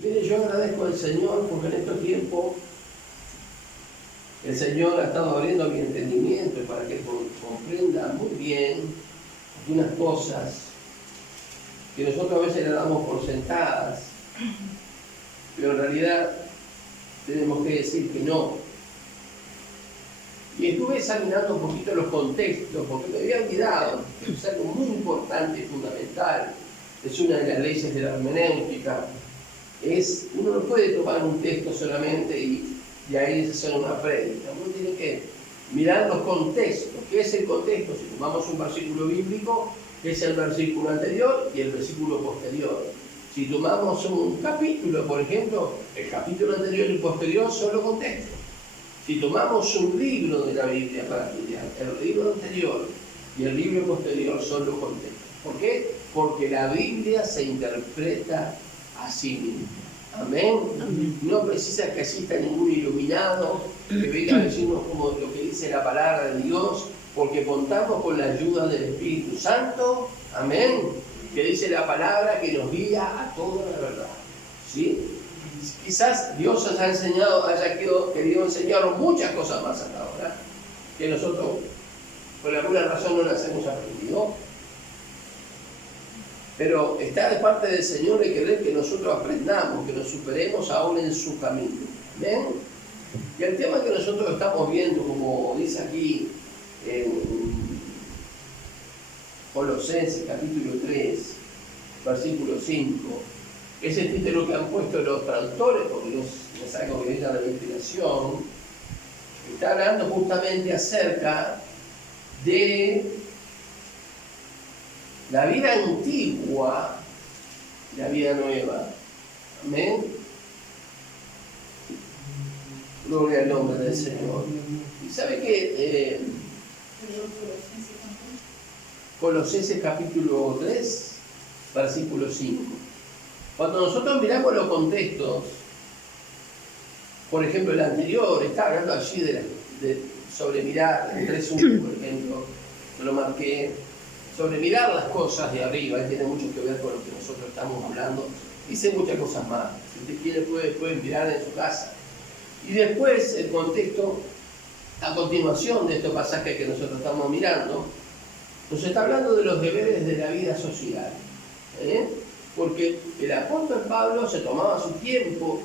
Mire, yo agradezco al Señor porque en estos tiempos el Señor ha estado abriendo mi entendimiento para que comprenda muy bien algunas cosas que nosotros a veces le damos por sentadas, pero en realidad tenemos que decir que no. Y estuve examinando un poquito los contextos, porque me había olvidado, que es algo muy importante y fundamental, es una de las leyes de la hermenéutica. Uno no puede tomar un texto solamente y ahí hacer una prédica. Uno tiene que mirar los contextos. ¿Qué es el contexto? Si tomamos un versículo bíblico, es el versículo anterior y el versículo posterior. Si tomamos un capítulo, por ejemplo, el capítulo anterior y posterior son los contextos. Si tomamos un libro de la Biblia para estudiar, el libro anterior y el libro posterior son los contextos. ¿Por qué? Porque la Biblia se interpreta a sí misma. Amén. Amén. No precisa que exista ningún iluminado que venga a decirnos como lo que dice la palabra de Dios, porque contamos con la ayuda del Espíritu Santo. Amén. Que dice la palabra que nos guía a toda la verdad. ¿Sí? Quizás Dios haya querido enseñar muchas cosas más hasta ahora, que nosotros por alguna razón no las hemos aprendido. Pero está de parte del Señor de querer que nosotros aprendamos, que nos superemos aún en su camino. ¿Ven? Y el tema que nosotros estamos viendo, como dice aquí en Colosenses capítulo 3, versículo 5, es el título que han puesto los traductores, porque no es algo que venga de la inspiración, está hablando justamente acerca de la vida antigua y la vida nueva. Amén. Gloria al nombre del Señor. Y sabe que Colosenses capítulo 3, versículo 5. Cuando nosotros miramos los contextos, por ejemplo el anterior, está hablando allí sobre mirar, el 3.1 por ejemplo, yo lo marqué, sobre mirar las cosas de arriba, y tiene mucho que ver con lo que nosotros estamos hablando. Dice muchas cosas más. Si usted quiere puede mirar en su casa. Y después el contexto, a continuación de estos pasajes que nosotros estamos mirando, nos está hablando de los deberes de la vida social. Porque el apóstol Pablo se tomaba su tiempo,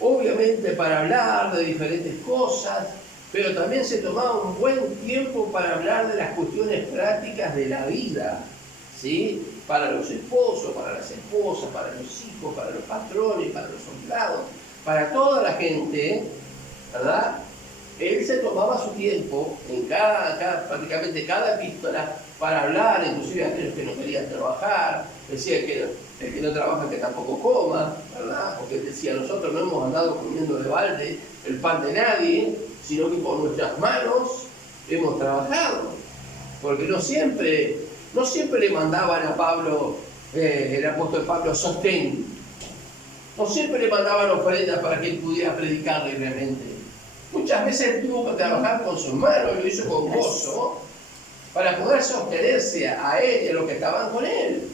obviamente para hablar de diferentes cosas, pero también se tomaba un buen tiempo para hablar de las cuestiones prácticas de la vida, ¿sí? Para los esposos, para las esposas, para los hijos, para los patrones, para los empleados, para toda la gente, ¿verdad? Él se tomaba su tiempo en prácticamente cada epístola para hablar, inclusive a aquellos que no querían trabajar, decía que el que no trabaja que tampoco coma, ¿verdad? Porque él decía, nosotros no hemos andado comiendo de balde el pan de nadie, sino que con nuestras manos hemos trabajado. Porque no siempre le mandaban a Pablo, el apóstol Pablo, sostén. No siempre le mandaban ofrendas para que él pudiera predicar libremente. Muchas veces él tuvo que trabajar con sus manos, y lo hizo con gozo, para poder sostenerse a él y a los que estaban con él,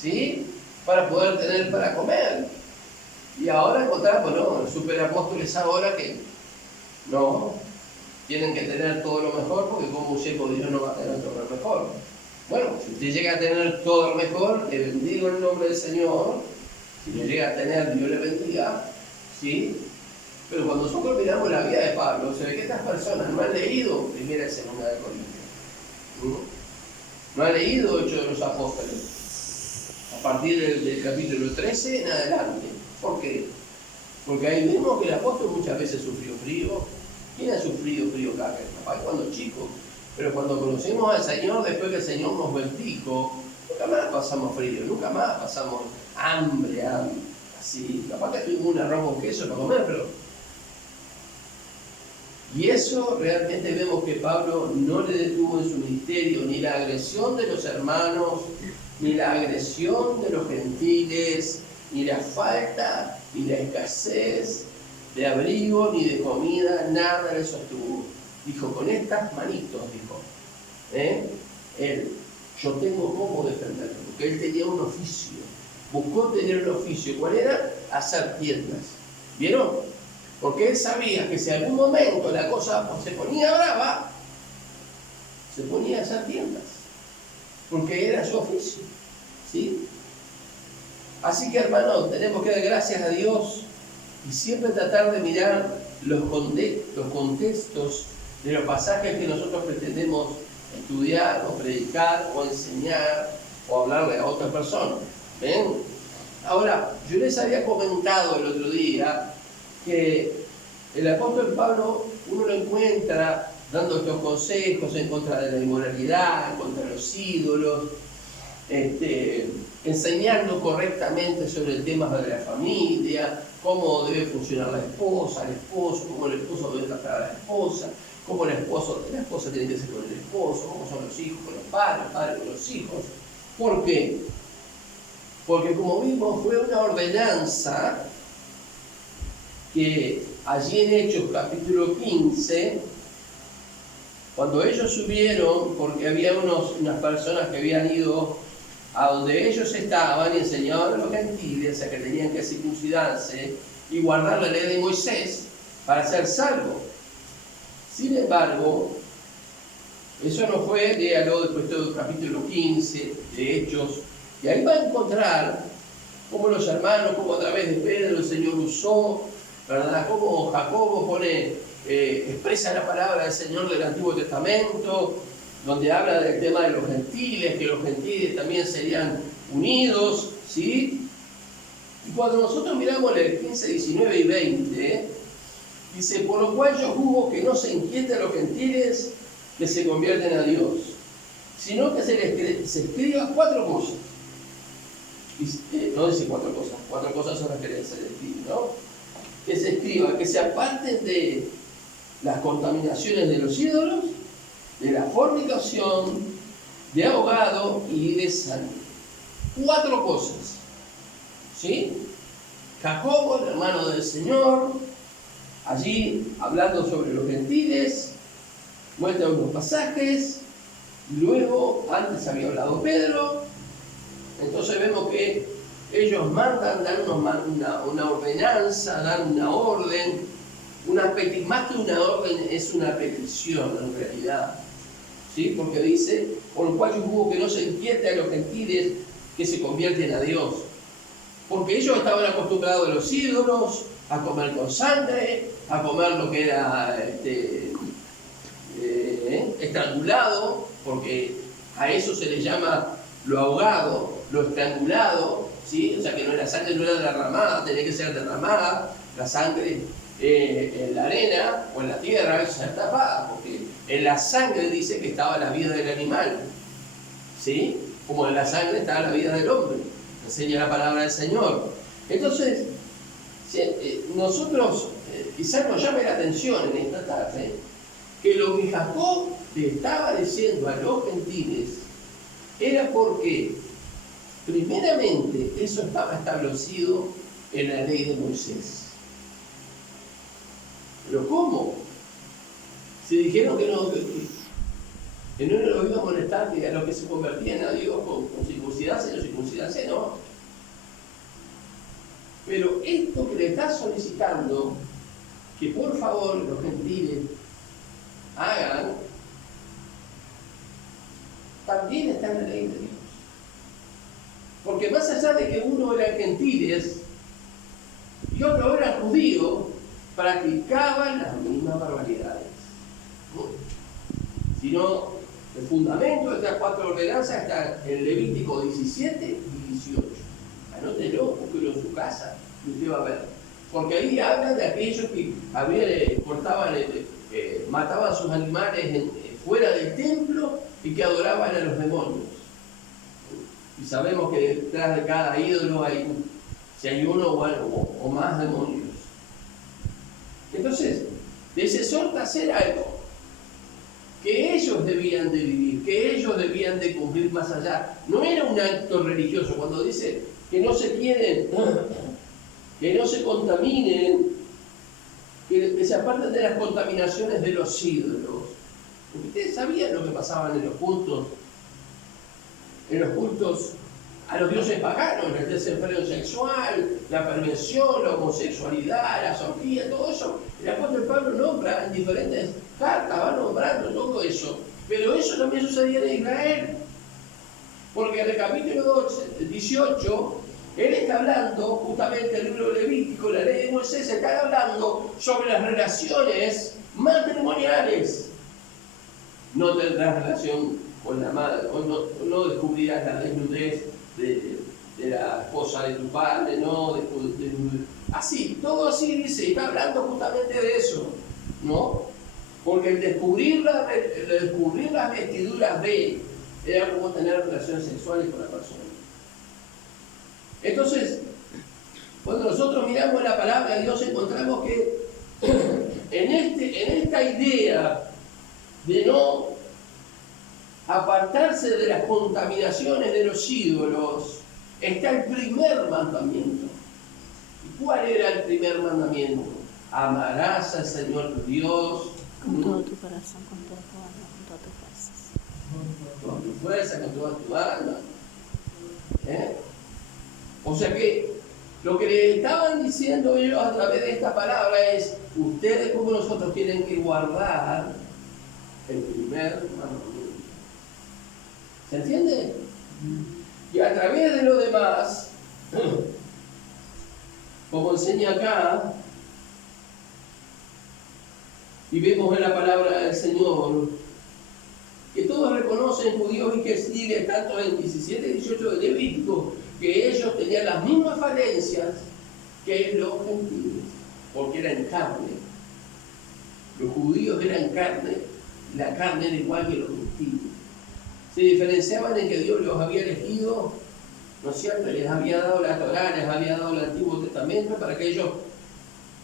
¿sí? Para poder tener para comer. Y ahora encontramos, ¿no? Los superapóstoles ahora que no, tienen que tener todo lo mejor, porque como un siervo de Dios no va a tener todo lo mejor. Bueno, si usted llega a tener todo lo mejor, le bendigo en el nombre del Señor. Si lo llega a tener, Dios le bendiga, ¿sí? Pero cuando nosotros miramos la vida de Pablo, se ve que estas personas no han leído Primera y Segunda de Corintios. No han leído Hechos de los Apóstoles. A partir del capítulo 13 en adelante. ¿Por qué? Porque ahí vemos que el apóstol muchas veces sufrió frío. ¿Quién ha sufrido frío acá? Papá cuando chico. Pero cuando conocemos al Señor, después que el Señor nos bendijo, nunca más pasamos frío, nunca más pasamos hambre, así. Capaz que tuvimos un arroz con queso para comer, pero... Y eso realmente vemos que Pablo no le detuvo en su ministerio ni la agresión de los hermanos, ni la agresión de los gentiles, ni la falta, ni la escasez de abrigo, ni de comida, nada de eso estuvo. Dijo, con estas manitos, dijo, él, yo tengo cómo defenderlo, porque él tenía un oficio, buscó tener un oficio. ¿Cuál era? Hacer tiendas. ¿Vieron? Porque él sabía que si en algún momento la cosa se ponía brava, se ponía a hacer tiendas. Porque era su oficio. ¿Sí? Así que, hermanos, tenemos que dar gracias a Dios y siempre tratar de mirar los contextos de los pasajes que nosotros pretendemos estudiar o predicar o enseñar o hablarle a otra persona. ¿Ven? Ahora, yo les había comentado el otro día que el apóstol Pablo, uno lo encuentra dando estos consejos en contra de la inmoralidad, en contra de los ídolos, enseñando correctamente sobre el tema de la familia, cómo debe funcionar la esposa, el esposo, cómo el esposo debe tratar a la esposa, cómo la esposa tiene que ser con el esposo, cómo son los hijos con los padres con los hijos. ¿Por qué? Porque como vimos fue una ordenanza que allí en Hechos capítulo 15, cuando ellos subieron, porque había unas personas que habían ido a donde ellos estaban y enseñaban a los gentiles a que tenían que circuncidarse y guardar la ley de Moisés para ser salvos. Sin embargo, eso no fue, léalo después del capítulo 15 de Hechos, y ahí va a encontrar cómo los hermanos, cómo a través de Pedro el Señor usó, ¿verdad? Cómo Jacobo expresa la palabra del Señor del Antiguo Testamento, donde habla del tema de los gentiles, que los gentiles también serían unidos, ¿sí? Y cuando nosotros miramos el 15, 19 y 20, dice, por lo cual yo juzgo que no se inquieten los gentiles que se convierten a Dios, sino que se escriba 4 cosas. No dice 4 cosas son las que se escriben, ¿no? Que se escriba, que se aparten de las contaminaciones de los ídolos, de la fornicación, de ahogado y de sangre. 4 cosas. ¿Sí? Jacobo, el hermano del Señor, allí hablando sobre los gentiles, muestra unos pasajes, luego, antes había hablado Pedro, entonces vemos que ellos mandan, dan una ordenanza, dan una orden, más que una orden es una petición en realidad, ¿sí? Porque dice, por lo cual yo juzgo que no se inquiete a los gentiles que se convierten a Dios, porque ellos estaban acostumbrados a los ídolos, a comer con sangre, a comer lo que era estrangulado, porque a eso se le llama lo ahogado, lo estrangulado, ¿sí? O sea que la sangre no era derramada, tenía que ser derramada, la sangre en la arena o en la tierra, eso ser tapada, porque en la sangre dice que estaba la vida del animal, ¿sí? Como en la sangre estaba la vida del hombre, enseña la palabra del Señor. Entonces, nosotros quizás nos llame la atención en esta tarde que lo que Jacob le estaba diciendo a los gentiles era porque primeramente eso estaba establecido en la ley de Moisés. ¿Pero cómo? Si dijeron que no lo iba a molestar que a los que se convertían a Dios con circuncidarse, no circuncidarse, no. Pero esto que le está solicitando que por favor los gentiles hagan, también está en la ley de Dios. Porque más allá de que uno era gentiles y otro era judío, practicaban las mismas barbaridades. Si no, el fundamento de estas 4 ordenanzas está en Levítico 17 y 18. Anótelo, búsquelo en su casa y usted va a ver. Porque ahí habla de aquellos que mataban sus animales fuera del templo y que adoraban a los demonios. Y sabemos que detrás de cada ídolo si hay uno o más demonios. Entonces, les exhorta a hacer algo que ellos debían de vivir, que ellos debían de cumplir más allá. No era un acto religioso. Cuando dice que no se quieren, que no se contaminen, que se aparten de las contaminaciones de los ídolos. Porque ustedes sabían lo que pasaban en los cultos a los dioses paganos, el desenfreno sexual, la perversión, la homosexualidad, la sorgía, todo eso. El apóstol Pablo nombra en diferentes cartas, va nombrando todo eso. Pero eso también sucedía en Israel. Porque en el capítulo 18, él está hablando, justamente el libro Levítico, la ley de Moisés, está hablando sobre las relaciones matrimoniales. No tendrás relación con la madre, o no descubrirás la desnudez de la esposa de tu padre, no, así, todo así dice, está hablando justamente de eso, ¿no? Porque el descubrir las vestiduras de era como tener relaciones sexuales con la persona. Entonces, cuando nosotros miramos la palabra de Dios, encontramos que en esta idea de no apartarse de las contaminaciones de los ídolos, está el primer mandamiento. ¿Y cuál era el primer mandamiento? Amarás al Señor tu Dios con todo tu corazón, con toda tu alma, con todas tus fuerzas. Con tu fuerza, con toda tu alma. O sea que lo que le estaban diciendo ellos a través de esta palabra es: ustedes como nosotros tienen que guardar el primer mandamiento. ¿Se entiende? Y a través de lo demás, como enseña acá, y vemos en la palabra del Señor, que todos reconocen, judíos y gentiles, tanto en 17 y 18 de Levítico, que ellos tenían las mismas falencias que los gentiles, porque eran carne. Los judíos eran carne, y la carne era igual que los gentiles. Se diferenciaban en que Dios los había elegido, ¿no es cierto? Les había dado la Torá, les había dado el Antiguo Testamento para que ellos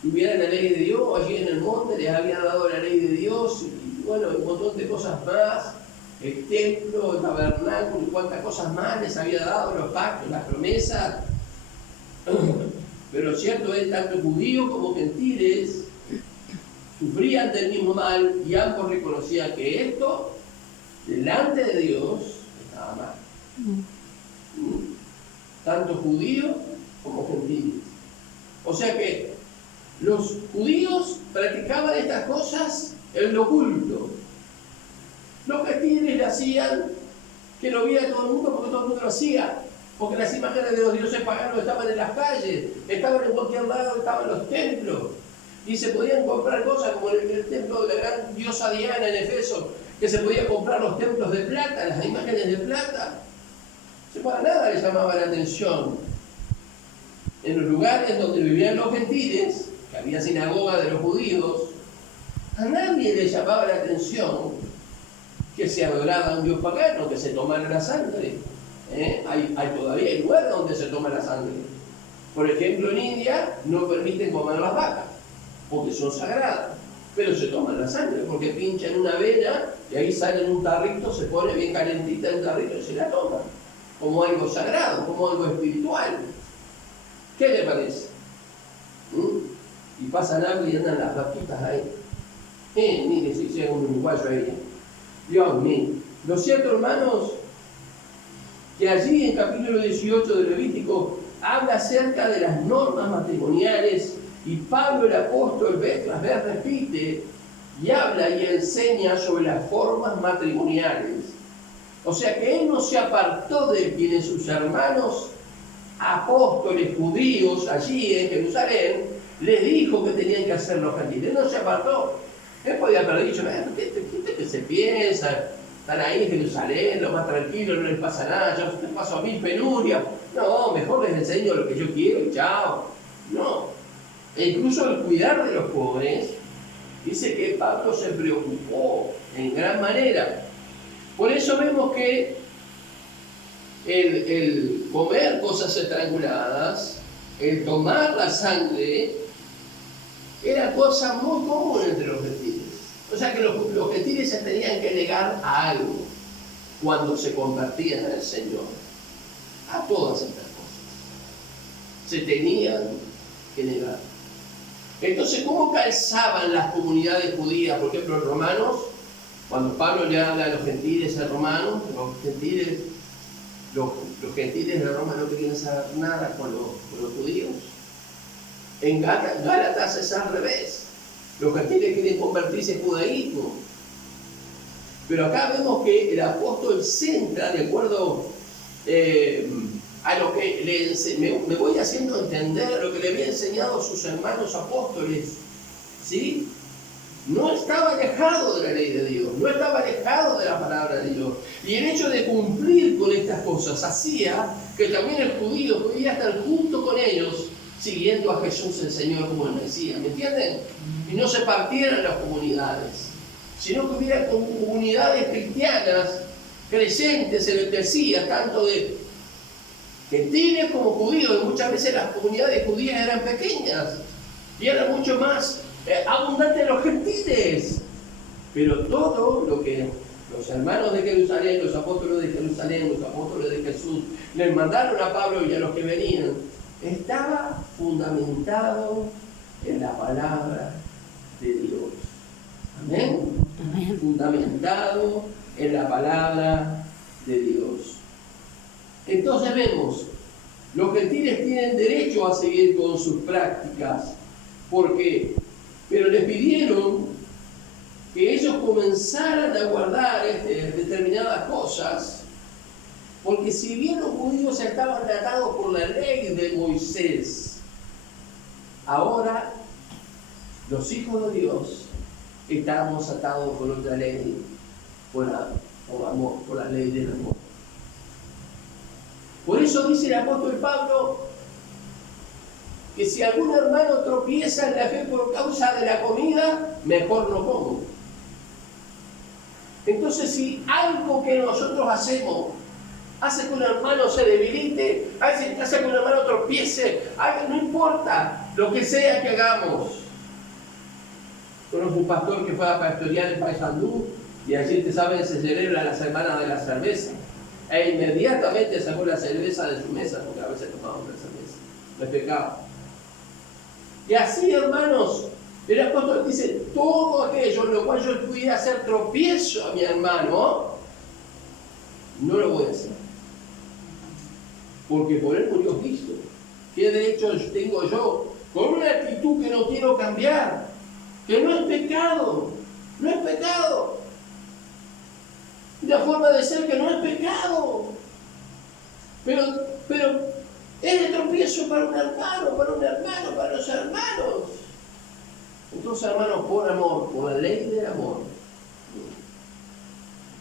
tuvieran la ley de Dios allí en el monte, les había dado la ley de Dios y bueno, un montón de cosas más, el templo, el tabernáculo y cuantas cosas más les había dado, los pactos, las promesas. Pero lo cierto es, tanto judíos como gentiles sufrían del mismo mal y ambos reconocían que esto, delante de Dios, estaba mal. Tanto judíos como gentiles. O sea que los judíos practicaban estas cosas en lo oculto. Los gentiles le hacían que lo viera todo el mundo porque todo el mundo lo hacía. Porque las imágenes de los dioses paganos estaban en las calles, estaban en cualquier lado, estaban en los templos. Y se podían comprar cosas como el templo de la gran diosa Diana en Efeso, que se podía comprar los templos de plata, las imágenes de plata. Para nada les llamaba la atención. En los lugares donde vivían los gentiles, que había sinagoga de los judíos, a nadie le llamaba la atención que se adorara a un dios pagano, que se tomara la sangre. Hay todavía lugares donde se toma la sangre. Por ejemplo, en India no permiten comer las vacas, porque son sagradas, pero se toman la sangre, porque pinchan una vena y ahí sale en un tarrito, se pone bien calentita en un tarrito y se la toman, como algo sagrado, como algo espiritual. ¿Qué le parece? Y pasan algo y andan las vaquitas ahí. Mire, si llega un uruguayo ahí. Dios mío. Lo cierto, hermanos, que allí en capítulo 18 de Levítico habla acerca de las normas matrimoniales y Pablo el apóstol vez tras vez repite y habla y enseña sobre las formas matrimoniales. O sea que él no se apartó de quienes sus hermanos apóstoles judíos allí en Jerusalén les dijo que tenían que hacer los gentiles. Él no se apartó. Él podía haber dicho: ¿qué se piensa? Están ahí en Jerusalén, lo más tranquilo, no les pasa nada, yo te paso a mil penurias. No, mejor les enseño lo que yo quiero y chao. No. E incluso el cuidar de los pobres, dice que Pablo se preocupó en gran manera. Por eso vemos que el comer cosas estranguladas, el tomar la sangre, era cosa muy común entre los gentiles. O sea que los gentiles se tenían que negar a algo cuando se convertían al Señor. A todas estas cosas se tenían que negar. Entonces, ¿cómo calzaban las comunidades judías? Por ejemplo, los romanos, cuando Pablo le habla a los gentiles, a romanos, los gentiles los gentiles de Roma no querían saber nada con los judíos. En Gálatas es al revés. Los gentiles quieren convertirse en judaísmo. Pero acá vemos que el apóstol centra, de acuerdo a lo que me voy haciendo entender, a lo que le había enseñado a sus hermanos apóstoles, ¿sí? No estaba alejado de la ley de Dios, no estaba alejado de la palabra de Dios. Y el hecho de cumplir con estas cosas hacía que también el judío podía estar junto con ellos, siguiendo a Jesús el Señor como el Mesías, ¿me entienden? Y no se partieran las comunidades, sino que hubiera comunidades cristianas creyentes en el Mesías, tanto de gentiles como judíos. Y muchas veces las comunidades judías eran pequeñas y eran mucho más abundantes los gentiles. Pero todo lo que los hermanos de Jerusalén, los apóstoles de Jerusalén, los apóstoles de Jesús les mandaron a Pablo y a los que venían, estaba fundamentado en la palabra de Dios. Amén. Amén. Fundamentado en la palabra de Dios. Entonces vemos, los gentiles tienen derecho a seguir con sus prácticas. ¿Por qué? Pero les pidieron que ellos comenzaran a guardar determinadas cosas, porque si bien los judíos estaban atados por la ley de Moisés, ahora los hijos de Dios estamos atados por otra ley, por la ley del amor. Por eso dice el apóstol Pablo que si algún hermano tropieza en la fe por causa de la comida, mejor no como. Entonces, si algo que nosotros hacemos hace que un hermano se debilite, hace que un hermano tropiece, no importa lo que sea que hagamos. Conozco un pastor que fue a pastorear en Paysandú y allí, te saben, se celebra la semana de la cerveza. E inmediatamente sacó la cerveza de su mesa, porque a veces tomábamos la cerveza. No es pecado. Y así, hermanos, el apóstol dice, todo aquello en lo cual yo pudiera hacer tropiezo a mi hermano, no lo voy a hacer. Porque por él murió Cristo. ¿Qué derechos tengo yo? Con una actitud que no quiero cambiar, que no es pecado, no es pecado. Una forma de ser que no es pecado. Pero es de tropiezo para un hermano, para los hermanos. Entonces, hermanos, por amor, por la ley del amor,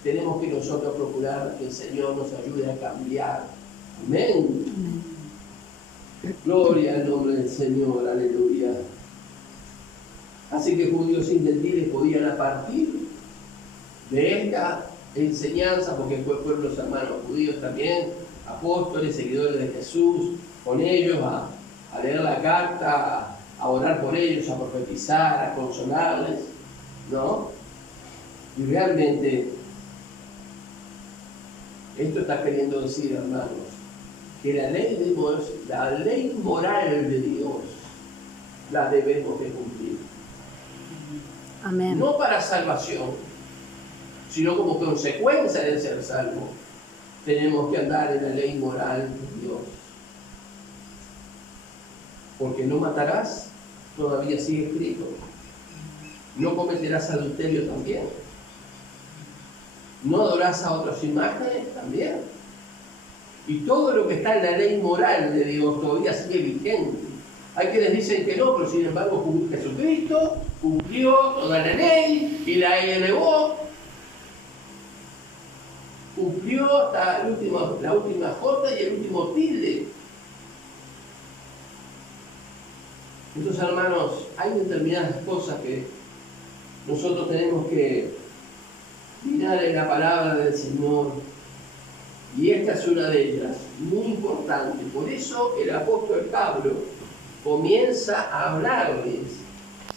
tenemos que nosotros procurar que el Señor nos ayude a cambiar. Amén. Gloria al nombre del Señor, aleluya. Así que judíos y gentiles podían, a partir de esta enseñanza, porque fueron los hermanos judíos también, apóstoles, seguidores de Jesús, con ellos a leer la carta, a orar por ellos, a profetizar, a consolarles, ¿no? Y realmente esto está queriendo decir, hermanos, que la ley moral de Dios la debemos de cumplir. Amén. No para salvación, sino como consecuencia de ser salvo. Tenemos que andar en la ley moral de Dios. Porque no matarás, todavía sigue escrito. No cometerás adulterio también. No adorarás a otras imágenes también. Y todo lo que está en la ley moral de Dios todavía sigue vigente. Hay quienes dicen que no, pero sin embargo Jesucristo cumplió toda la ley y la elevó. Cumplió hasta la última jota y el último tilde. Entonces, hermanos, hay determinadas cosas que nosotros tenemos que mirar en la palabra del Señor. Y esta es una de ellas, muy importante. Por eso el apóstol Pablo comienza a hablarles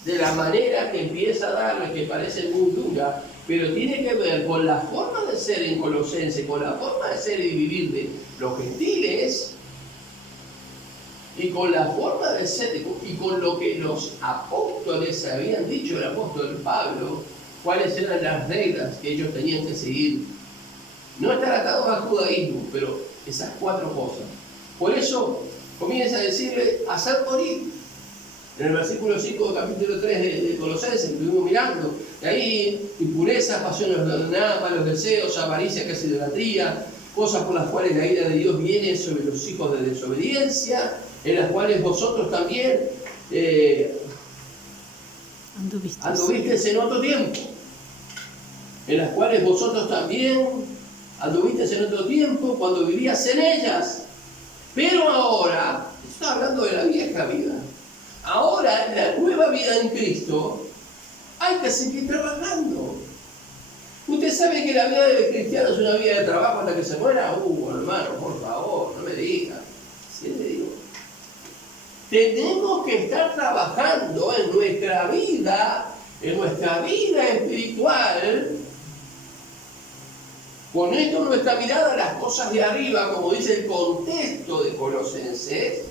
de la manera que empieza a darles, que parece muy dura, pero tiene que ver con la forma de ser en Colosenses, con la forma de ser y vivir de los gentiles, y con la forma de ser, y con lo que los apóstoles habían dicho, el apóstol Pablo, cuáles eran las reglas que ellos tenían que seguir. No estar atados al judaísmo, pero Esas 4 cosas. Por eso comienza a decirle, hacer morir. En el versículo 5 del capítulo 3 de Colosenses, estuvimos mirando, y ahí impurezas, pasiones ordenadas, malos deseos, avaricia, que es idolatría, cosas por las cuales la ira de Dios viene sobre los hijos de desobediencia, en las cuales vosotros también anduvisteis en otro tiempo, en las cuales vosotros también anduvisteis en otro tiempo cuando vivías en ellas. Pero ahora, está hablando de la vieja vida, ahora en la nueva vida en Cristo hay que seguir trabajando. Usted sabe que la vida del cristiano es una vida de trabajo hasta que se muera. Hermano, por favor, no me diga. ¿Sí le digo? Tenemos que estar trabajando en nuestra vida espiritual, poniendo nuestra mirada a las cosas de arriba, como dice el contexto de Colosenses,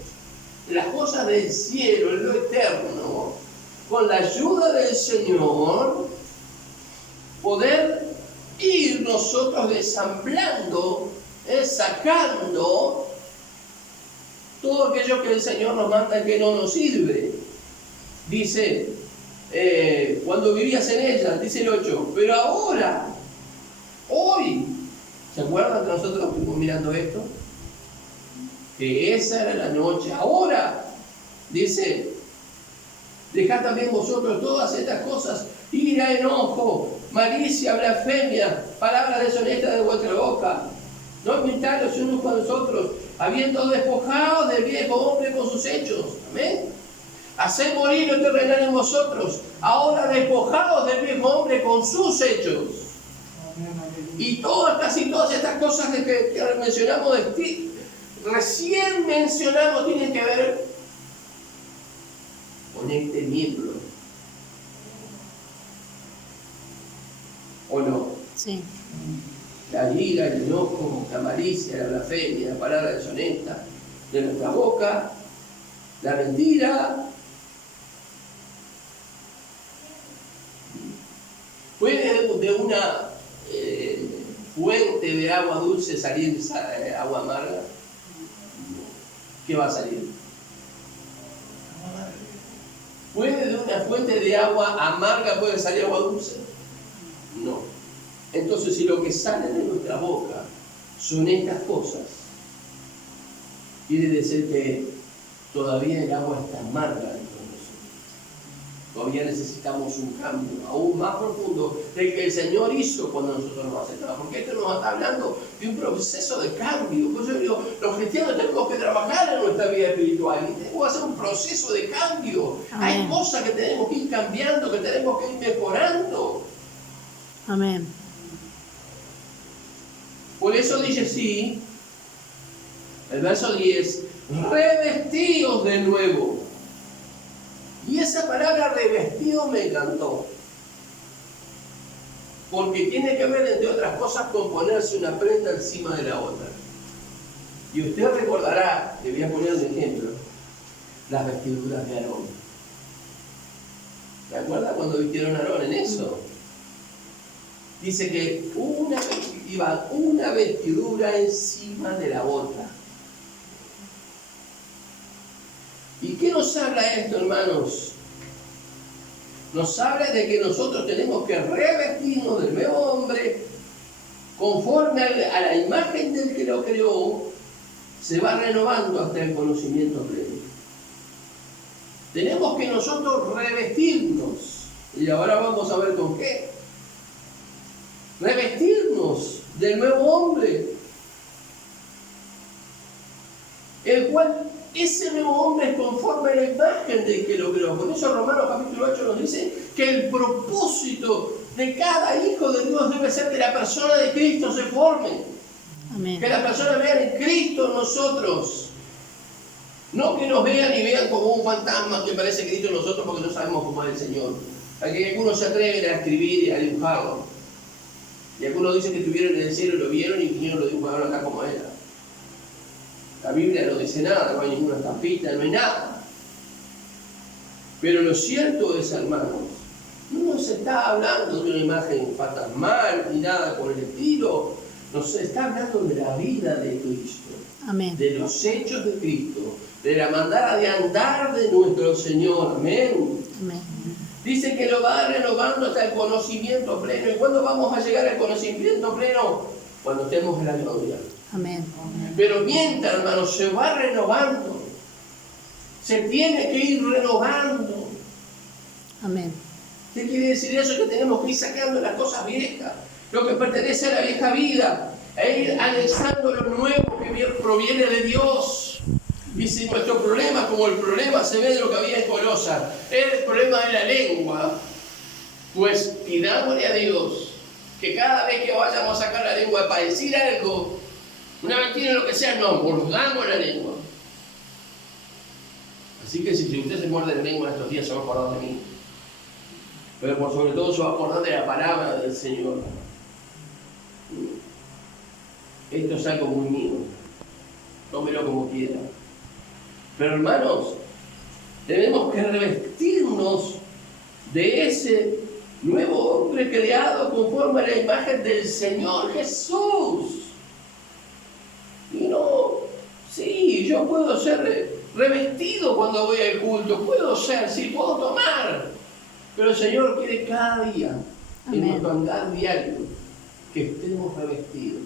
las cosas del cielo, en lo eterno, con la ayuda del Señor, poder ir nosotros desamblando, sacando todo aquello que el Señor nos manda que no nos sirve. Dice, cuando vivías en ella, dice el 8, pero ahora, hoy, ¿se acuerdan que nosotros estuvimos mirando esto? Que esa era la noche. Ahora, dice, dejad también vosotros todas estas cosas, ira, enojo, malicia, blasfemia, palabras deshonestas de vuestra boca. No mintáis los unos con los otros, habiendo despojado del viejo hombre con sus hechos. Amén. Haced morir lo terrenal en vosotros, ahora despojados del viejo hombre con sus hechos. Y casi todas estas cosas que mencionamos, recién mencionamos, tienen que ver con este miembro. ¿O no? Sí. La ira, el enojo, la malicia, la blasfemia, la palabra deshonesta de nuestra boca, la mentira. ¿Puede de una fuente de agua dulce salir agua amarga? ¿Qué va a salir? ¿Puede de una fuente de agua amarga puede salir agua dulce? No. Entonces, si lo que sale de nuestra boca son estas cosas, quiere decir que todavía el agua está amarga dentro de nosotros. Todavía necesitamos un cambio aún más profundo del que el Señor hizo cuando nosotros nos aceptamos. Porque esto nos está hablando de un proceso de cambio. Por eso yo digo, los cristianos tenemos que trabajar en nuestra vida espiritual y tenemos que hacer un proceso de cambio. Amén. Hay cosas que tenemos que ir cambiando, que tenemos que ir mejorando. Amén. Por eso dice así, el verso 10, revestidos de nuevo. Y esa palabra revestido me encantó. Porque tiene que ver, entre otras cosas, con ponerse una prenda encima de la otra. Y usted recordará, le voy a poner un ejemplo, las vestiduras de Aarón. ¿Se acuerda cuando vistieron a Aarón en eso? Dice que iba una vestidura encima de la otra. ¿Y qué nos habla esto, hermanos? Nos habla de que nosotros tenemos que revestirnos del nuevo hombre conforme a la imagen del que lo creó, se va renovando hasta el conocimiento pleno. Tenemos que nosotros revestirnos. Y ahora vamos a ver con qué. Revestirnos del nuevo hombre, el cual ese nuevo hombre es conforme a la imagen del que lo creó. Por eso Romanos capítulo 8 nos dice que el propósito de cada hijo de Dios debe ser que la persona de Cristo se forme. Amén. Que la persona vea en Cristo nosotros. No que nos vean y vean como un fantasma que parece Cristo en nosotros porque no sabemos cómo es el Señor. Aquí algunos se atreven a escribir y a dibujarlo. Y algunos dicen que estuvieron en el cielo, lo vieron y vinieron lo dibujaron acá como era. La Biblia no dice nada, no hay ninguna estampita, no hay nada. Pero lo cierto es, hermanos, no se está hablando de una imagen fantasmal ni nada por el estilo, nos está hablando de la vida de Cristo, Amén. de los hechos de Cristo, de la manera de andar de nuestro Señor. Amén. Amén. Dice que lo va renovando hasta el conocimiento pleno. ¿Y cuándo vamos a llegar al conocimiento pleno? Cuando estemos en la gloria. Amén. Pero mientras, hermanos, se va renovando. Se tiene que ir renovando. Amén. ¿Qué quiere decir eso? Que tenemos que ir sacando las cosas viejas, lo que pertenece a la vieja vida, e ir anexando lo nuevo que proviene de Dios. Y si nuestro problema, como el problema se ve de lo que había en Colosas, es el problema de la lengua, pues pidámosle a Dios que cada vez que vayamos a sacar la lengua para decir algo, una mentira, lo que sea, no mordamos la lengua. Así que si usted se muerde la lengua estos días, se va a acordar de mí. Pero por sobre todo se va a acordar de la palabra del Señor. Esto es algo muy mío. Tómelo como quiera. Pero hermanos, tenemos que revestirnos de ese nuevo hombre creado conforme a la imagen del Señor Jesús. Y no, sí, yo puedo ser revestido cuando voy al culto, puedo ser, sí, puedo tomar. Pero el Señor quiere cada día, en nuestro andar diario, que estemos revestidos.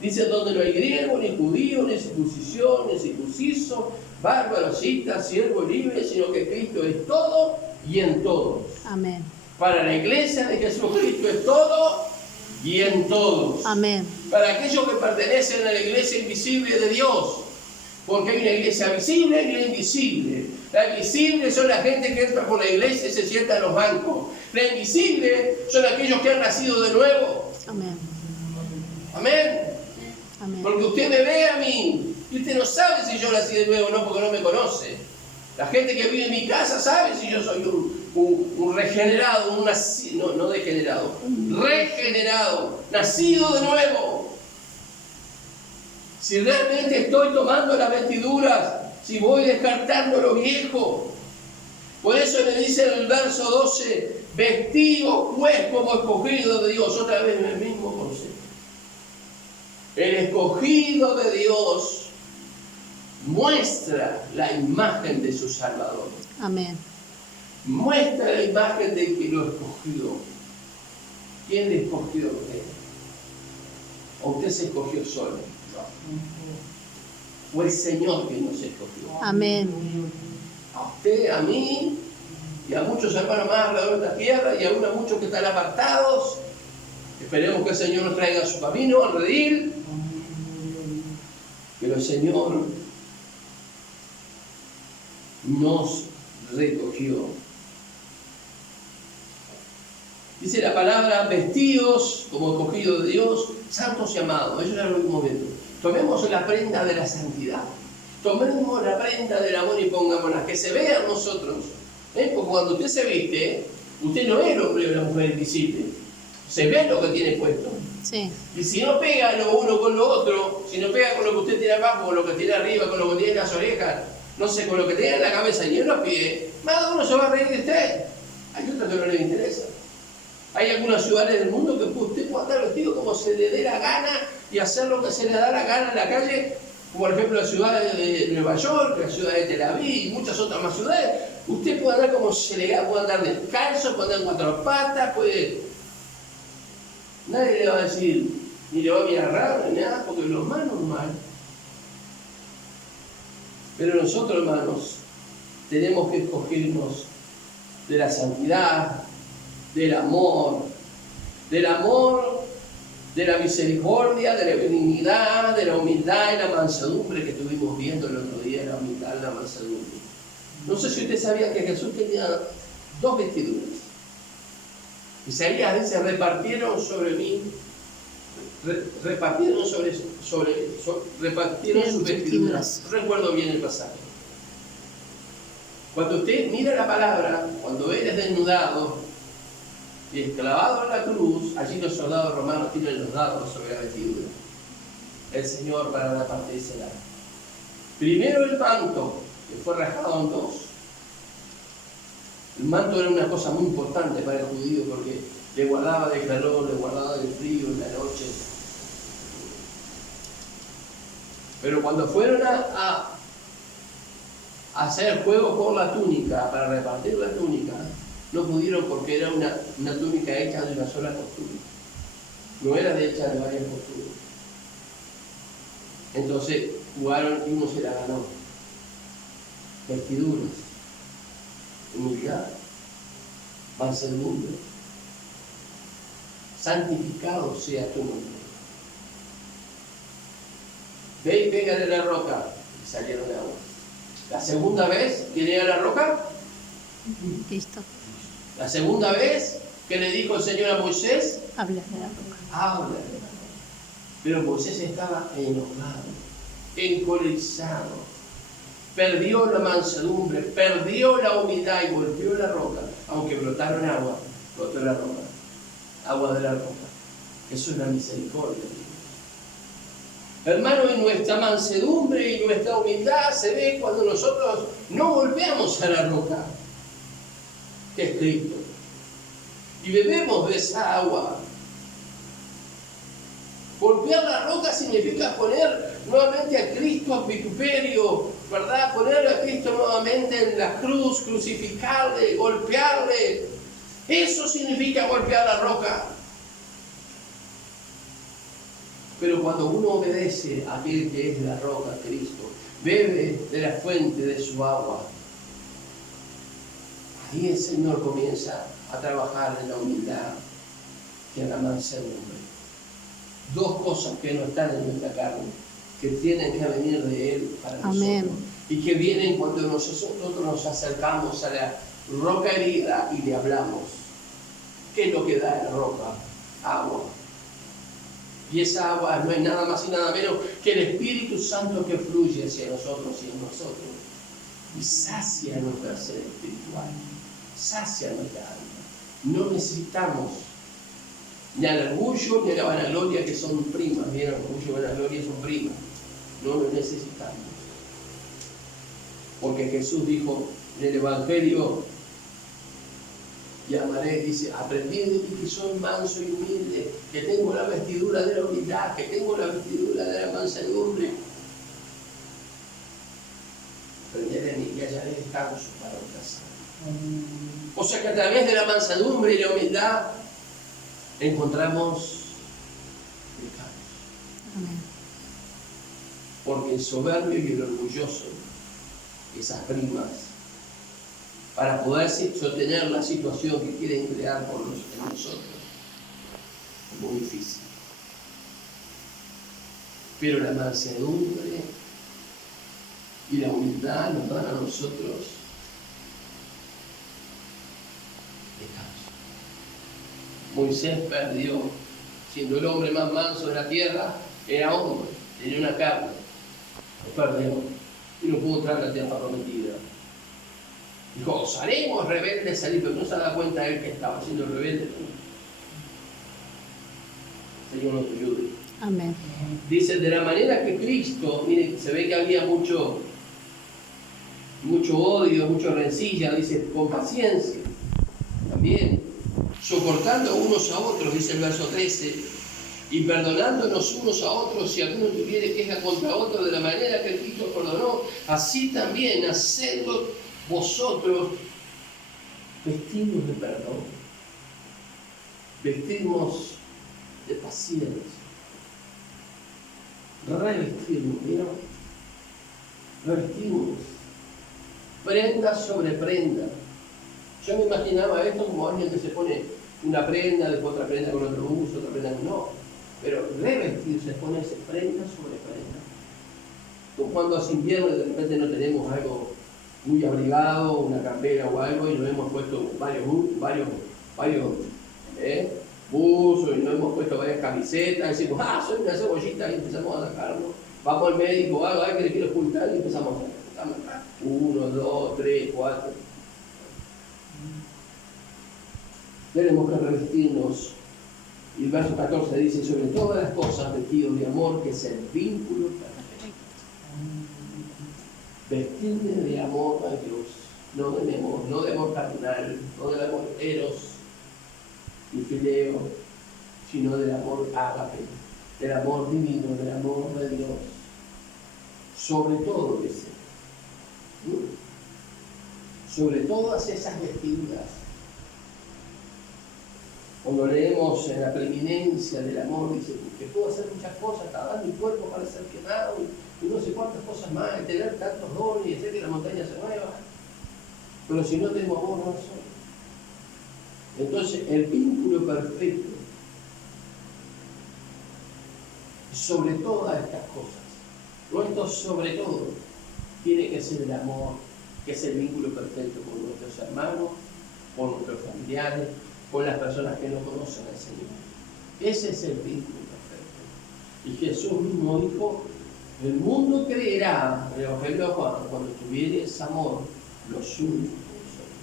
Dice, donde no hay griego, ni judío, ni circuncisión, ni circunciso, bárbaro, cita, siervo, libre, sino que Cristo es todo y en todos. Amén. Para la iglesia de Jesucristo es todo y en todos. Amén. Para aquellos que pertenecen a la iglesia invisible de Dios. Porque hay una iglesia visible y una invisible. La invisible son la gente que entra por la iglesia y se sienta en los bancos. La invisible son aquellos que han nacido de nuevo. Amén. Amén. Amén. Porque usted me ve a mí y usted no sabe si yo nací de nuevo o no, porque no me conoce. La gente que vive en mi casa sabe si yo soy un regenerado, no degenerado, regenerado, nacido de nuevo. Si realmente estoy tomando las vestiduras, si voy descartando lo viejo. Por eso le dice en el verso 12, vestidos pues como escogidos de Dios. Otra vez el mismo concepto. El escogido de Dios muestra la imagen de su Salvador. Amén. Muestra la imagen de que lo escogió. ¿Quién le escogió a usted? ¿O usted se escogió solo? Fue el Señor que nos escogió. Amén. A usted, a mí y a muchos hermanos más alrededor de la tierra y aún a muchos que están apartados. Esperemos que el Señor nos traiga a su camino, al redil. Pero el Señor nos recogió. Dice la palabra, vestidos como escogidos de Dios, santos y amados. Eso ya lo vimos viendo. Tomemos la prenda de la santidad. Tomemos la prenda del amor y pongámosla, que se vea en nosotros. Porque cuando usted se viste, usted no es el hombre o la mujer invisible. Se ve lo que tiene puesto. Sí. Y si no pega lo uno con lo otro, si no pega con lo que usted tiene abajo, con lo que tiene arriba, con lo que tiene en las orejas, no sé, con lo que tiene en la cabeza y en los pies, más de uno se va a reír de usted. Hay otros que no les interesa. Hay algunas ciudades del mundo que usted puede andar vestido como se le dé la gana y hacer lo que se le da la gana en la calle, como por ejemplo la ciudad de Nueva York, la ciudad de Tel Aviv y muchas otras más ciudades. Usted puede andar como se le da, puede andar descalzo, puede andar en cuatro patas, puede... Nadie le va a decir, ni le va a mirar raro, ni nada, porque es lo más normal. Pero nosotros, hermanos, tenemos que escogernos de la santidad, del amor, de la misericordia, de la benignidad, de la humildad y la mansedumbre que estuvimos viendo el otro día, la humildad y la mansedumbre. No sé si usted sabía que Jesús tenía dos vestiduras. Isaías dice, repartieron sobre mí, repartieron sus vestiduras. No recuerdo bien el pasaje. Cuando usted mira la palabra, cuando Él es desnudado y esclavado en la cruz, allí los soldados romanos tienen los dados sobre la vestidura. El Señor para la parte de ese lado. Primero el manto, que fue rajado en dos. El manto era una cosa muy importante para el judío porque le guardaba del calor, le guardaba del frío en la noche. Pero cuando fueron a hacer juego por la túnica, para repartir la túnica, no pudieron porque era una túnica hecha de una sola costura. No era hecha de varias costuras. Entonces jugaron y uno se la ganó. Vestiduras, humildad, mansedumbre. Santificado sea tu nombre. Ve y pégale la roca. Y salieron agua. La segunda vez, ¿quién era la roca? Cristo. La segunda vez que le dijo el Señor a Moisés, Habla de la roca. habla. Pero Moisés estaba enojado, encolerizado, perdió la mansedumbre, perdió la humildad y golpeó la roca. Aunque brotaron agua, brotó la roca, agua de la roca. Eso es la misericordia. Hermano, en nuestra mansedumbre y nuestra humildad se ve cuando nosotros no golpeamos a la roca, que es Cristo, y bebemos de esa agua. Golpear la roca significa poner nuevamente a Cristo en vituperio, ¿verdad? Poner a Cristo nuevamente en la cruz, crucificarle, golpearle. Eso significa golpear la roca. Pero cuando uno obedece a aquel que es la roca, Cristo, bebe de la fuente de su agua, ahí el Señor comienza a trabajar en la humildad y en la mansedumbre. Dos cosas que no están en nuestra carne, que tienen que venir de Él para Amén. nosotros. Y que vienen cuando nosotros nos acercamos a la roca herida y le hablamos. ¿Qué es lo que da la roca? Agua. Y esa agua no es nada más y nada menos que el Espíritu Santo que fluye hacia nosotros y en nosotros. Y sacia nuestra sed espiritual. Sacia nuestra alma. No necesitamos ni al orgullo ni a la vanagloria, que son primas. Bien, el orgullo y la vanagloria son primas. No lo necesitamos. Porque Jesús dijo en el Evangelio, y amaré, dice, aprendí de mí que soy manso y humilde, que tengo la vestidura de la humildad, que tengo la vestidura de la mansedumbre. Aprended de mí y hallaré descanso para vuestras almas. O sea que a través de la mansedumbre y la humildad encontramos descanso. Amén. Porque el soberbio y el orgulloso, esas primas, para poder sostener la situación que quieren crear por nosotros, es muy difícil. Pero la mansedumbre y la humildad nos dan a nosotros descanso. Moisés perdió, siendo el hombre más manso de la tierra, era hombre, tenía una carne, lo perdió y no pudo entrar a la tierra prometida. Dijo, haremos rebeldes salir, pero no se da cuenta él que estaba siendo rebelde. Señor nos ayude. Amén. Dice, de la manera que Cristo, mire, se ve que había mucho odio, mucha rencilla, dice, con paciencia, también, soportando unos a otros, dice el verso 13, y perdonándonos unos a otros si alguno tuviere queja contra otro, de la manera que Cristo perdonó, así también hacedlo vosotros. Vestimos de perdón, vestimos de paciencia, revestirnos, ¿vieron? Revestimos, prenda sobre prenda. Yo me imaginaba esto como alguien que se pone una prenda, después otra prenda con otro uso, otra prenda con no. Pero revestirse es ponerse prenda sobre prenda. Como cuando hace invierno y de repente no tenemos algo muy abrigado, una campera o algo, y nos hemos puesto varios buzos, y nos hemos puesto varias camisetas, y decimos, soy una cebollita, y empezamos a sacarlo. Vamos al médico, algo que le quiero ocultar, y empezamos a sacar. 1, 2, 3, 4. Tenemos que revestirnos. Y el verso 14 dice, sobre todas las cosas vestidos de amor, que es el vínculo perfecto. Vestirme de amor a Dios, no de amor carnal, no del amor eros y fileo, sino del amor ágape, del amor divino, del amor de Dios. sobre todo, dice, sobre todas esas vestiduras. Cuando leemos en la preeminencia del amor, dice que puedo hacer muchas cosas, acabar mi cuerpo para ser quemado y no sé cuántas cosas más, y tener tantos dones y hacer que la montaña se mueva. Pero si no tengo amor, no soy. Entonces, el vínculo perfecto sobre todas estas cosas, nuestro sobre todo, tiene que ser el amor, que es el vínculo perfecto con nuestros hermanos, con nuestros familiares, con las personas que no conocen al Señor. Ese es el vínculo perfecto. Y Jesús mismo dijo, el mundo creerá, en el Evangelio de Juan, cuando tuvieres amor, los unos con los otros.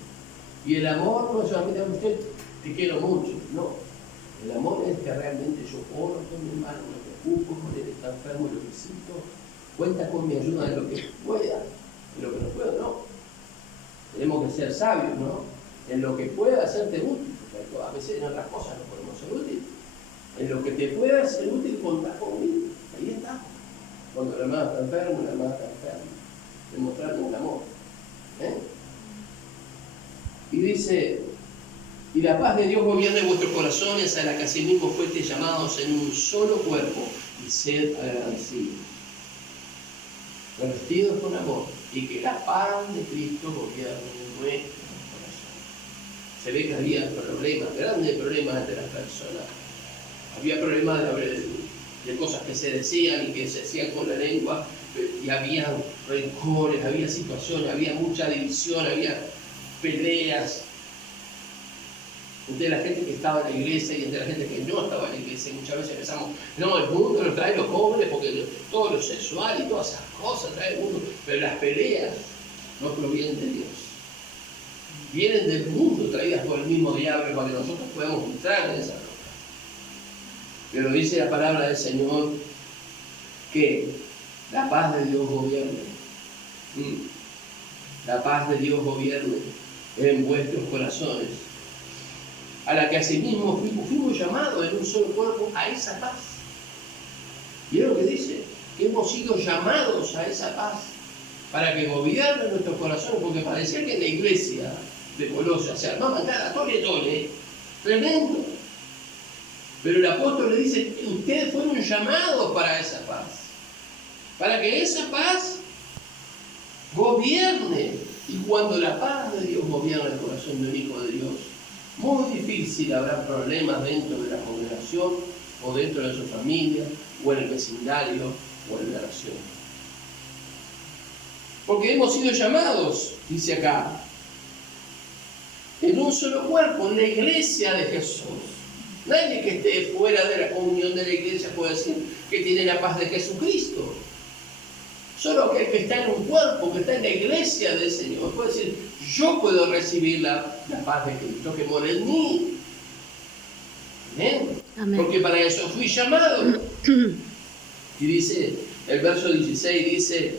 Y el amor no es solamente a usted, te quiero mucho, no. El amor es que realmente yo oro con mi hermano, me preocupo por él, está enfermo, lo visito, cuenta con mi ayuda en lo que pueda, en lo que no puedo, no. Tenemos que ser sabios, ¿no? En lo que pueda hacerte útil. A veces en otras cosas no podemos ser útiles. En lo que te pueda ser útil, contás conmigo. Ahí está. Cuando el hermano está enfermo, la hermana está enferma. Demostrarle un amor. Y dice, y la paz de Dios gobierne vuestros corazones, a la que asimismo fuisteis llamados en un solo cuerpo, y sed agradecidos. Revestidos con amor, y que la paz de Cristo gobierne nuestros corazones. Se ve que había problemas, grandes problemas entre las personas. Había problemas de cosas que se decían y que se hacían con la lengua, y había rencores, había situaciones, había mucha división, había peleas entre la gente que estaba en la iglesia y entre la gente que no estaba en la iglesia. Muchas veces pensamos, no, el mundo lo trae los jóvenes porque todo lo sexual y todas esas cosas trae el mundo, pero las peleas no provienen de Dios. Vienen del mundo, traídas por el mismo diablo para que nosotros podamos entrar en esa roca. Pero dice la palabra del Señor que la paz de Dios gobierne. La paz de Dios gobierne en vuestros corazones, a la que asimismo fuimos llamados en un solo cuerpo a esa paz. Y es lo que dice, que hemos sido llamados a esa paz, para que gobierne nuestros corazones, porque parecía que en la iglesia de Colosas se armaban cada tole, tremendo. Pero el apóstol le dice, ustedes fueron llamados para esa paz, para que esa paz gobierne. Y cuando la paz de Dios gobierna el corazón de un hijo de Dios, muy difícil habrá problemas dentro de la congregación, o dentro de su familia, o en el vecindario, o en la nación. Porque hemos sido llamados, dice acá, en un solo cuerpo, en la iglesia de Jesús. Nadie que esté fuera de la comunión de la iglesia puede decir que tiene la paz de Jesucristo. Solo aquel que está en un cuerpo, que está en la iglesia del Señor, puede decir, yo puedo recibir la paz de Cristo que mora en mí. ¿Amén? Amén. Porque para eso fui llamado. Y dice, el verso 16 dice,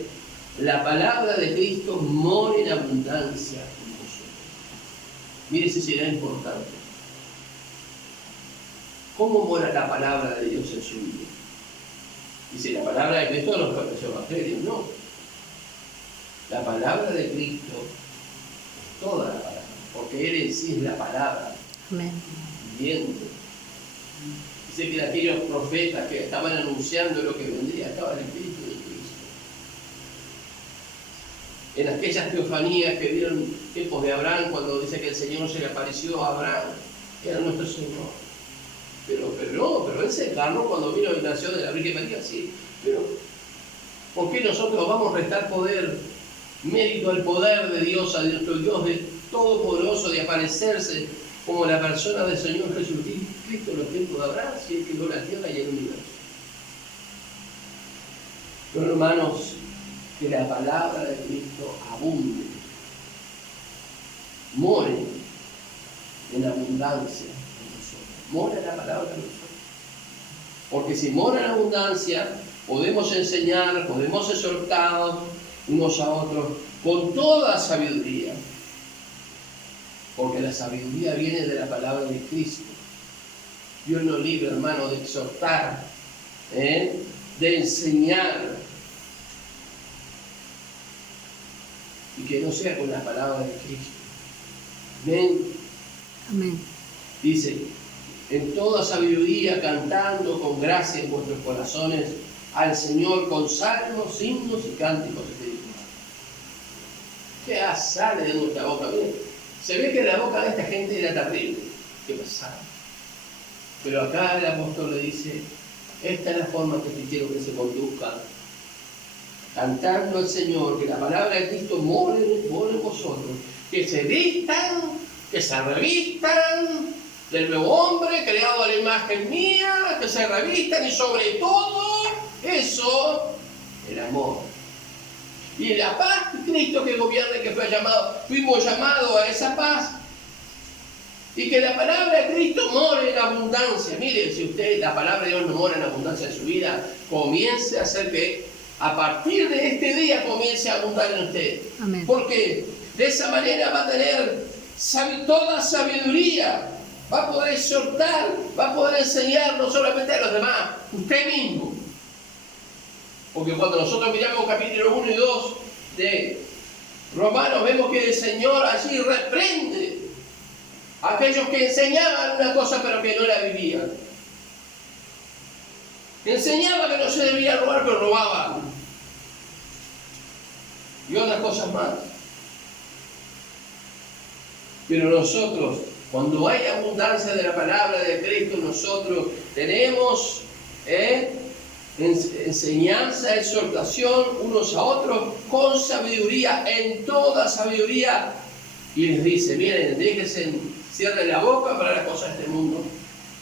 la palabra de Cristo mora en abundancia en vosotros. Mire si será importante. ¿Cómo mora la palabra de Dios en su vida? Dice, la palabra de Cristo no es el Evangelio, no. La palabra de Cristo es toda la palabra, porque Él en sí es la palabra. Amén. Viviente. Dice que aquellos profetas que estaban anunciando lo que vendría, estaba el Espíritu de Cristo. En aquellas teofanías que vieron tiempos de Abraham, cuando dice que el Señor se le apareció a Abraham, era nuestro Señor. Pero Él se encarnó cuando vino y nació de la Virgen María, sí. Pero, ¿por qué nosotros vamos a restar mérito al poder de Dios, a nuestro Dios de Todopoderoso, de aparecerse como la persona del Señor Jesucristo en los tiempos de Abraham, si Él creó la tierra y el universo? Pero hermanos, que la palabra de Cristo abunde, more en abundancia. Mora la palabra de nosotros. Porque si mora en abundancia, podemos enseñar, podemos exhortar unos a otros con toda sabiduría. Porque la sabiduría viene de la palabra de Cristo. Dios nos libre, hermano, de exhortar, de enseñar. que no sea con la palabra de Cristo. Amén. Amén. Dice, en toda sabiduría, cantando con gracia en vuestros corazones al Señor con salmos, himnos y cánticos espirituales. ¿Qué sale de nuestra boca? Miren, se ve que la boca de esta gente era terrible. ¿Qué pasaba? Pero acá el apóstol le dice, esta es la forma que te quiero que se conduzcan. Cantando al Señor, que la palabra de Cristo more en vosotros. Que se vistan, que se revistan del nuevo hombre, creado a la imagen mía, que se revistan y sobre todo, eso, el amor. Y la paz de Cristo que gobierna y que fuimos llamados a esa paz. Y que la palabra de Cristo more en abundancia. Miren, si usted, la palabra de Dios no mora en abundancia en su vida, comience a hacer que a partir de este día comience a abundar en usted. Amén. Porque de esa manera va a tener toda sabiduría, va a poder exhortar, va a poder enseñar no solamente a los demás, usted mismo. Porque cuando nosotros miramos capítulo 1 y 2 de Romanos, vemos que el Señor allí reprende a aquellos que enseñaban una cosa pero que no la vivían. Enseñaba que no se debía robar, pero robaban. Y otras cosas más. Pero nosotros, cuando hay abundancia de la palabra de Cristo, nosotros tenemos enseñanza, exhortación unos a otros con sabiduría, en toda sabiduría. Y les dice, miren, déjense, cierren la boca para las cosas de este mundo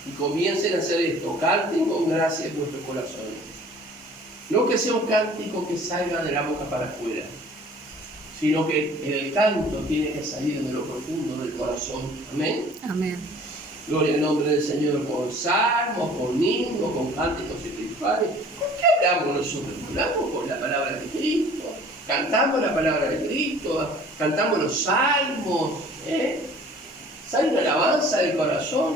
y comiencen a hacer esto, canten con gracia en vuestros corazones. No que sea un cántico que salga de la boca para afuera, sino que el canto tiene que salir de lo profundo del corazón. Amén. Amén. Gloria al nombre del Señor, con salmos, con himnos, con cánticos espirituales. ¿Con qué hablamos nosotros? Hablamos con la palabra de Cristo, cantamos la palabra de Cristo, cantamos los salmos, sale una alabanza del corazón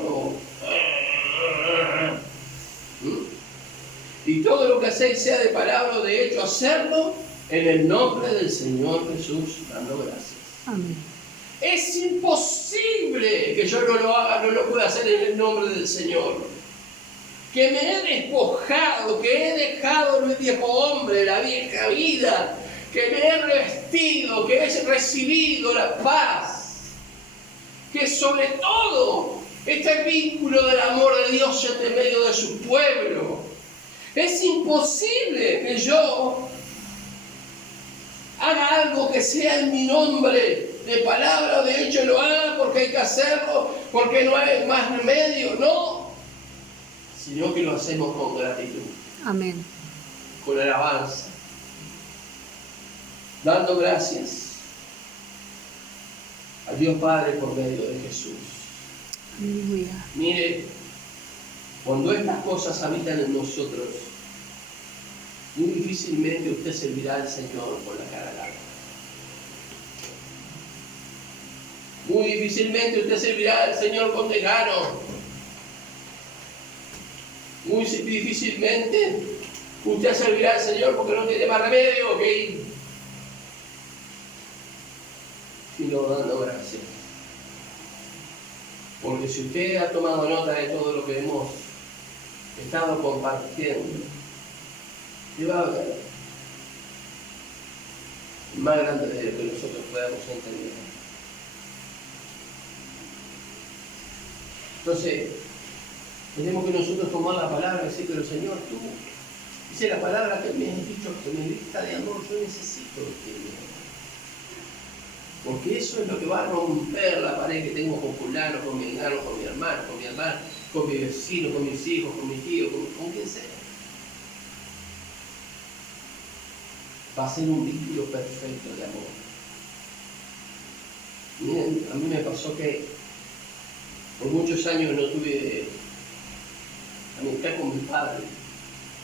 y todo lo que hacéis sea de palabra o de hecho, hacerlo en el nombre del Señor Jesús, dando gracias. Amén. Es imposible que yo no lo haga, no lo pueda hacer en el nombre del Señor. Que me he despojado, que he dejado el viejo hombre, la vieja vida, que me he revestido, que he recibido la paz. Que sobre todo este vínculo del amor de Dios en medio de su pueblo. Es imposible que yo haga algo que sea en mi nombre, de palabra o de hecho lo haga porque hay que hacerlo, porque no hay más remedio, no, sino que lo hacemos con gratitud. Amén. Con alabanza, dando gracias a Dios Padre por medio de Jesús. Aleluya. Mire, cuando estas cosas habitan en nosotros, muy difícilmente usted servirá al Señor con la cara larga. Muy difícilmente usted servirá al Señor con desgano. Muy difícilmente usted servirá al Señor porque no tiene más remedio que ir. Sino dando gracias. Porque si usted ha tomado nota de todo lo que hemos estado compartiendo, ¿qué va a haber? Más grande de lo que nosotros podamos entender. Entonces, tenemos que nosotros tomar la palabra y decir, pero Señor, tú, dice la palabra que me has dicho, que me grita de amor, yo necesito este amor. Porque eso es lo que va a romper la pared que tengo con fulano, con mi hermano, con mi hermano, con mi vecino, con mis hijos, con mi tío, con quien sea. Va a ser un vínculo perfecto de amor. Miren, a mí me pasó que por muchos años no tuve amistad con mi padre,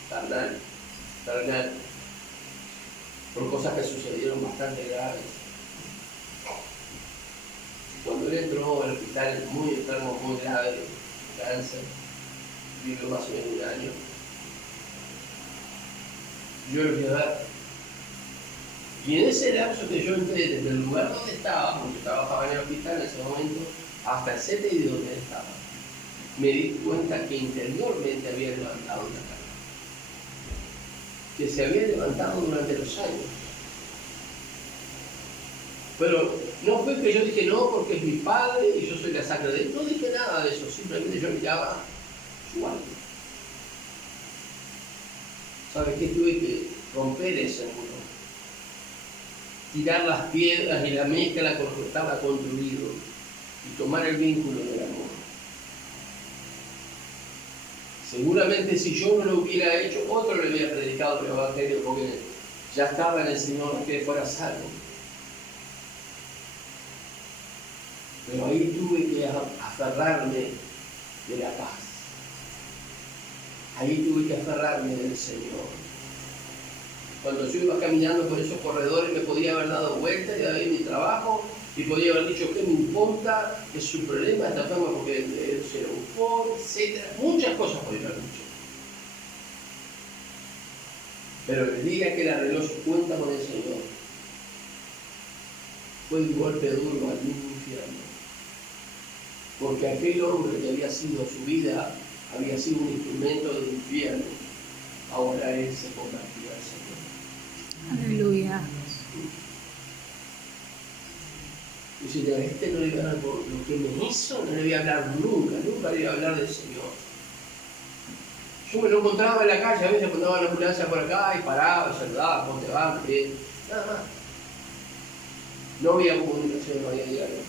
carnal, por cosas que sucedieron bastante graves. Cuando él entró al hospital muy enfermo, muy grave, de cáncer, vivió más o menos un año, yo lo fui a ver. Y en ese lapso que yo entré desde el lugar donde estaba, porque trabajaba en el hospital en ese momento, hasta el CTI donde estaba, me di cuenta que interiormente había levantado una cara, que se había levantado durante los años. Pero no fue que yo dije no porque es mi padre y yo soy la sangre de él, no dije nada de eso, simplemente yo miraba su alma. ¿Sabes qué? Tuve que romper ese muro, tirar las piedras y la mezcla con lo que estaba construido y tomar el vínculo del amor. Seguramente si yo no lo hubiera hecho, otro le hubiera predicado el evangelio porque ya estaba en el Señor que fuera salvo. Pero ahí tuve que aferrarme de la paz. Ahí tuve que aferrarme del Señor. Cuando yo iba caminando por esos corredores me podía haber dado vuelta y haber mi trabajo y podía haber dicho que me importa, es su problema, esta forma porque él se lo buscó, etc. Muchas cosas podía haber dicho. Pero el día que él arregló su cuenta con el Señor, fue un golpe duro al mismo infierno. Porque aquel hombre que había sido su vida, había sido un instrumento del infierno, ahora él se convertía al Señor. Aleluya. Y si a este no le iba a hablar por lo que me hizo, no le voy a hablar nunca, nunca le iba a hablar del Señor. Yo me lo encontraba en la calle, a veces cuando andaba la ambulancia por acá y paraba, y saludaba, ¿cómo te va? Bien, nada más. No había comunicación, no había diálogo.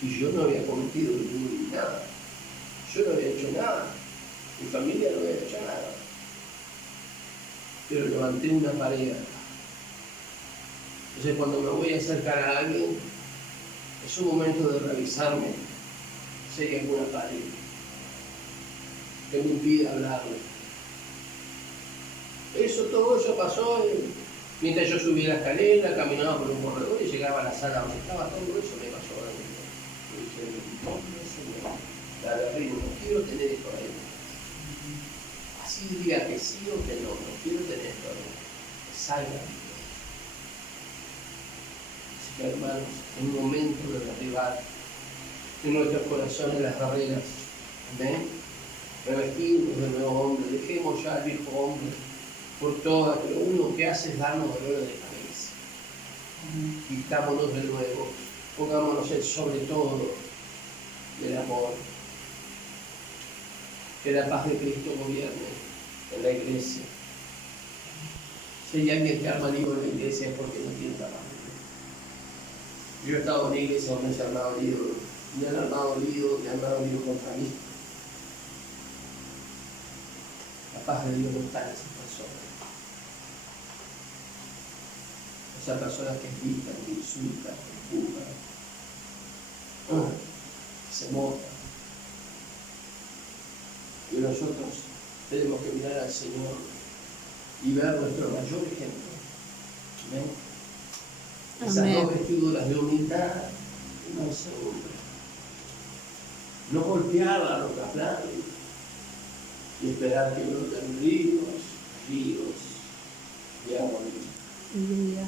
Y yo no había cometido nada. Yo no había hecho nada. Mi familia no había hecho nada. Pero levanté una pared acá. Entonces cuando me voy a acercar a alguien, es un momento de revisarme si hay alguna pared que me impide hablarle. Todo eso pasó mientras yo subía la escalera, caminaba por un corredor y llegaba a la sala donde estaba. Todo eso me pasó ahora mismo. Y dije, no, Señor, la verdad, no quiero tener esto ahí. Así diría que sí o que no quiero tener esto ahí. Salga. Así que hermanos, es un momento de derribar en nuestros corazones las barreras. ¿Ven? Revestirnos de nuevo hombre, dejemos ya al viejo hombre por todas, pero uno que hace es darnos dolores de cabeza. Quitámonos de nuevo, pongámonos el sobre todo del amor. Que la paz de Cristo gobierne en la iglesia. Si hay alguien que arma lío en la iglesia es porque no tiene la paz. Yo he estado en la iglesia donde se han armado lío, me han armado lío contra mí. La paz de Dios no está en esas personas. Esas personas que gritan, que insultan, que empujan, que se mojan. Y nosotros tenemos que mirar al Señor y ver nuestro mayor ejemplo. ¿Ven? Esas dos vestiduras de humildad y mansedumbre. No golpear a los que hablan y esperar que broten ríos de agua viva.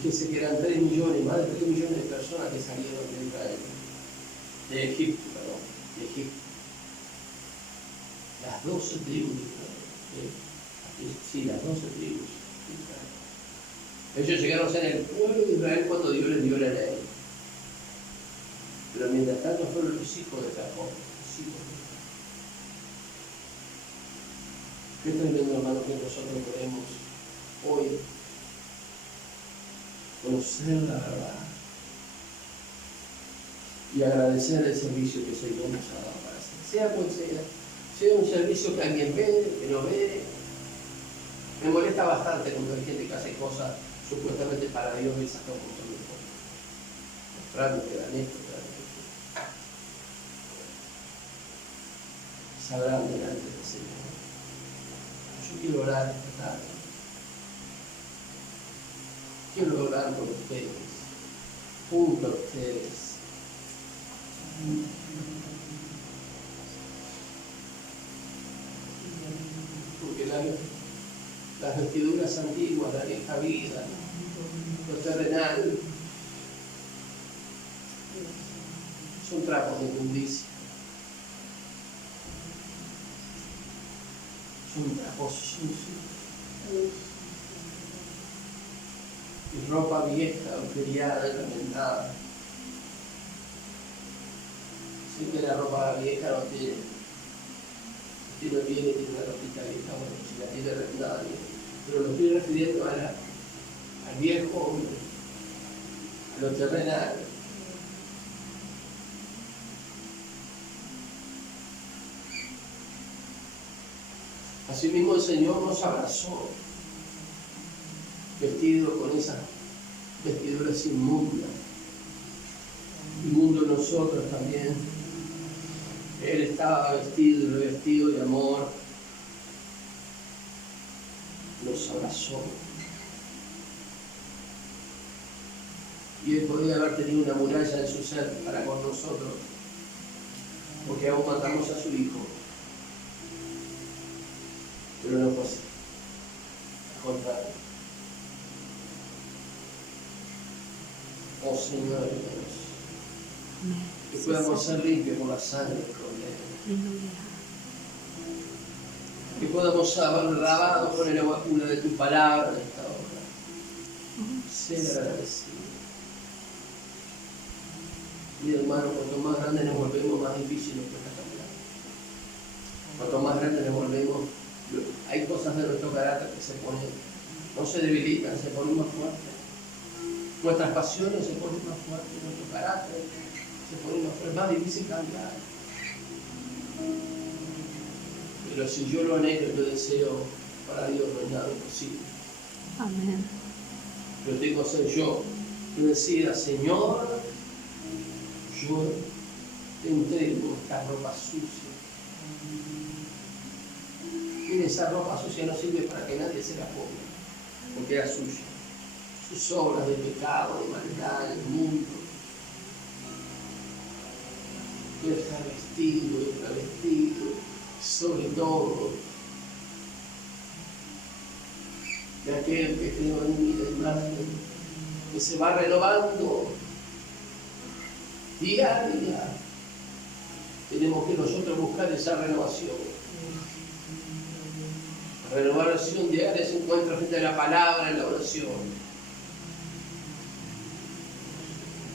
Fíjese que eran 3 millones, más de 3 millones de personas que salieron de Israel, de Egipto. Las 12 tribus de Israel. Sí, las 12 tribus de Israel. Ellos llegaron a ser el pueblo de Israel cuando Dios les dio la ley. Pero mientras tanto fueron los hijos de Jacob, los hijos de Israel. Qué tremendo, hermano, que nosotros podemos hoy conocer la verdad y agradecer el servicio que el Señor nos ha dado para hacer, sea cual sea un servicio que alguien ve, que no ve. Me molesta bastante cuando hay gente que hace cosas supuestamente para Dios y saca un montón de cosas. Mostrando que dan esto, que dan esto. Sabrán delante del Señor. Yo quiero orar esta tarde. Quiero orar por ustedes, junto a ustedes. Porque vestiduras antiguas, la vieja vida, lo terrenal, son trapos de inmundicia. Son trapos sucios. Y ropa vieja, agujereada, lamentada. Sé que la ropa vieja no tiene. Si no tiene una ropita vieja, bueno, si la tiene nada bien. Pero me estoy refiriendo al viejo hombre, a lo terrenal. Asimismo el Señor nos abrazó, vestido con esas vestiduras inmundas. Inmundo nosotros también. Él estaba vestido y revestido de amor. Nos abrazó. Y Él podía haber tenido una muralla en su ser para con nosotros, porque aún matamos a su Hijo. Pero no fue así. Al contrario. Oh Señor Dios, que podamos ser limpios por la sangre del Cordero. Que podamos ser lavados con el agua pura de tu palabra en esta hora. Ser agradecido. Y hermano, cuanto más grande nos volvemos, más difícil nos cuesta cambiar. Cuanto más grande nos volvemos, hay cosas de nuestro carácter que se ponen, no se debilitan, se ponen más fuertes. Nuestras pasiones se ponen más fuertes, nuestro carácter se pone más fuerte, es más difícil cambiar. Pero si yo lo anhelo y lo deseo, para Dios no es nada imposible. Amén. Pero tengo que ser yo que decida, Señor, yo te entrego esta ropa sucia. Y esa ropa sucia no sirve para que nadie se la ponga, porque era suya. Sus obras de pecado, de maldad, del mundo. Yo estar vestido y travestido, sobre todo de aquel que creó en mí la imagen, que se va renovando día a día. Tenemos que nosotros buscar esa renovación. La renovación diaria se encuentra frente a la palabra, en la oración,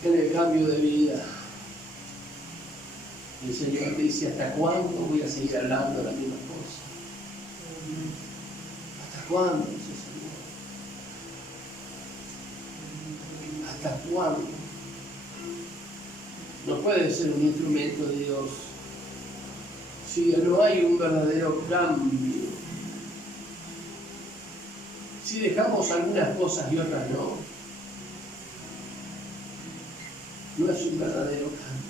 en el cambio de vida. El Señor te dice, ¿hasta cuándo voy a seguir hablando de la misma cosa? ¿Hasta cuándo? Dice el Señor. ¿Hasta cuándo? No puede ser un instrumento de Dios si no hay un verdadero cambio. Si dejamos algunas cosas y otras no, no es un verdadero cambio.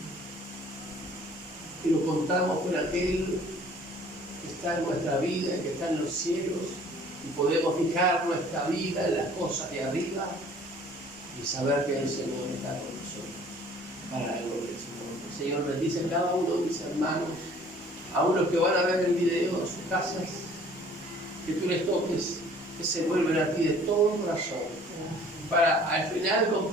Pero contamos con aquel que está en nuestra vida, que está en los cielos, y podemos fijar nuestra vida en las cosas de arriba y saber que el Señor está con nosotros para la gloria del Señor. El Señor bendice a cada uno de mis hermanos, aún los que van a ver el video en sus casas, que tú les toques, que se vuelven a ti de todo corazón, para al final